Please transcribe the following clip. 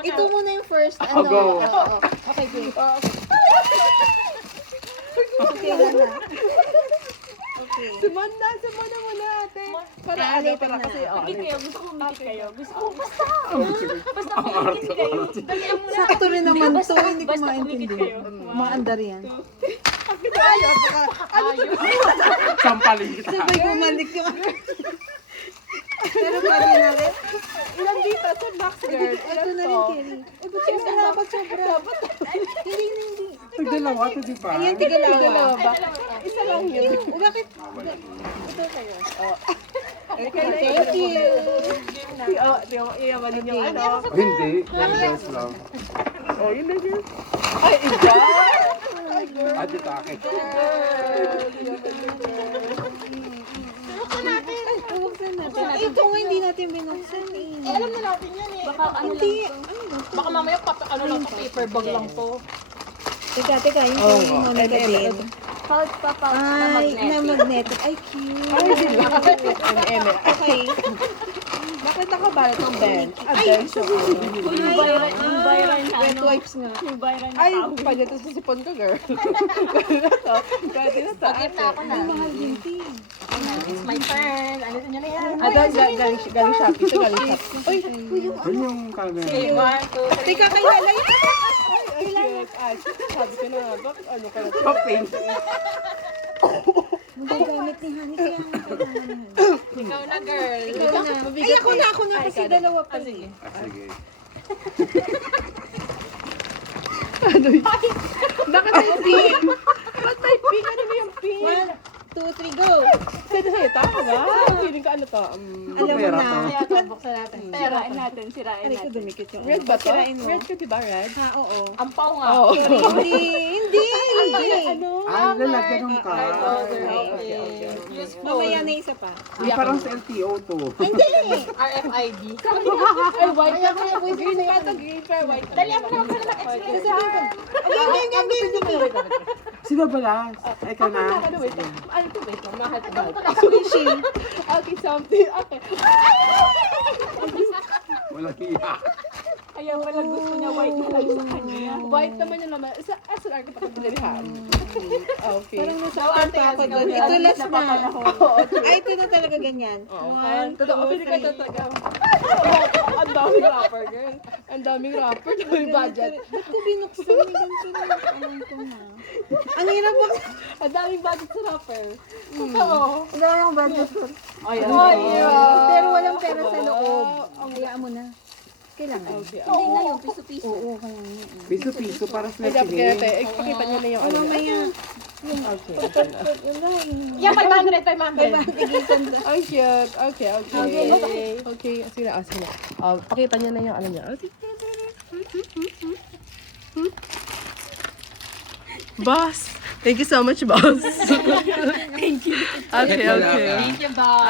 Ito muna yung first, Oh, go. Okay, go. Okay, na. Okay. Sumon na muna ate. Para ano, para kasi, Mikit kayo, gusto ko mikit kayo. Gusto ko, basta! Basta kumikit kayo. Dalihan mo na. Sakto rin naman to, hindi ko Basta kumikit kayo. maintindihan. Maandar yan. Sampalin kita. Sabay bumalik yung Pero pwede na rin. ilan dito? Sa box girl. Ito na rin, Kelly. Eh, ba't siya dapat sobra? Hindi. Nagdalawa to, di ba? Ayan, tigalawa. Dalawa ba? Isa lang yun. Bakit? Ito kayo. Oh. Thank you. Iyaman yung ano. Oh, hindi. Yes lang. Oh, yun na yun. Ay, iba! Ah, dito akin. Buksan natin. Ito nga hindi natin binuksan eh. Alam na natin yan eh. Baka ano lang to. Baka mamaya ano lang to, paper bag lang to. Teka, yung Monica din. Pouch pa, pouch na Ay, na magnetic. magnetic. Ay, cute. Okay. Bakit nakabalot ng bench? Yung viral na Wet ano. wipes nga. Yung viral na Ay, tawag. pwede to sa sipon ko, girl. Pwede na sa Bakit na ako na? Mahal din, T. It's my turn. Ano nyo na yan? Galing Shopee. Ito galing Shopee. Uy, Yun yung camera. Okay, 1, 2, 3. Teka, kaya lang. ay, shit. Ay, sabi ko na, bakit ano ka na? Shopping. Magagamit ni Honey. Kaya nga kailangan ni Honey. Ikaw na, girl. Ikaw na. Ay, ako na. Kasi dalawa pa rin. Ah, sige. Bakit may pink? Ba't may pink? Ano ba yung pink? 1, 2, 3, go! Pwede sa'yo ito? Wow, feeling ko ano to? Alam mo Pera na. to. Kaya ito, buksan natin. Sirain natin, sirain Aray ko natin. dumikit yung Red ba to? Sirain mo. Red ka diba, red? Ha, oo. Ang pao nga. Oo. Hindi. Ano? Ah, lalagyan ng card. Okay. Useful. Mamaya na isa pa. Yung parang sa LTO to. Hindi. RFID. Ay, white ka kaya with green pa to green pa, white. Dali, ako naman pala nag-explain sa Sino pala? Ikaw na. Ano, wait lang. Ano to, wait lang. Mahal to. Fishing. Okay, something. Okay. Walang hiya. Kaya pala gusto niya white na lang sa kanya. White naman yung naman. Sa arte pa kadalihan. Okay. Parang nasa Daw, ate, pa ako ikaw doon. din. Ito last na. Oo. Ay, ito na talaga ganyan. One, Totoo, two, feeling ko three. totoo. Ang daming rapper, girl. Ang daming rapper. Daming budget. Ba't ko binuksan? May ganito na. Alam ko na. Ang hirap ako. Ang daming budget sa rapper. Totoo. Wala yung budget ko. Ayan. Pero walang pera sa loob. Hayaan mo na. Kailangan. Okay. Hindi na yung piso-piso. Oo, kaya nga. Piso-piso para sa Ay, dapat kaya sige. tayo. Pakita niyo na yung ano. Mamaya. Okay. Wala. Yeah, 500, 500. Ang cute. Okay. Okay. Sige na. Pakita niyo na yung ano niya. Okay. Boss! Thank you so much, boss. Thank you. Okay. Thank you, boss.